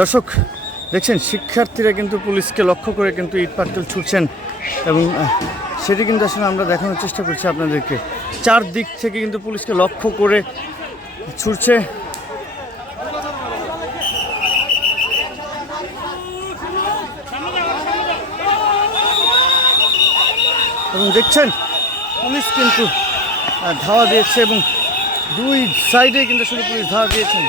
দর্শক দেখছেন, শিক্ষার্থীরা কিন্তু পুলিশকে লক্ষ্য করে কিন্তু ইট পাটকেল ছুটছেন এবং সেটি কিন্তু আসলে আমরা দেখানোর চেষ্টা করছি আপনাদেরকে। চারদিক থেকে কিন্তু পুলিশকে লক্ষ্য করে ছুটছে এবং দেখছেন পুলিশ কিন্তু ধাওয়া দিয়েছে এবং দুই সাইডে কিন্তু আসলে পুলিশ ধাওয়া দিয়েছেন।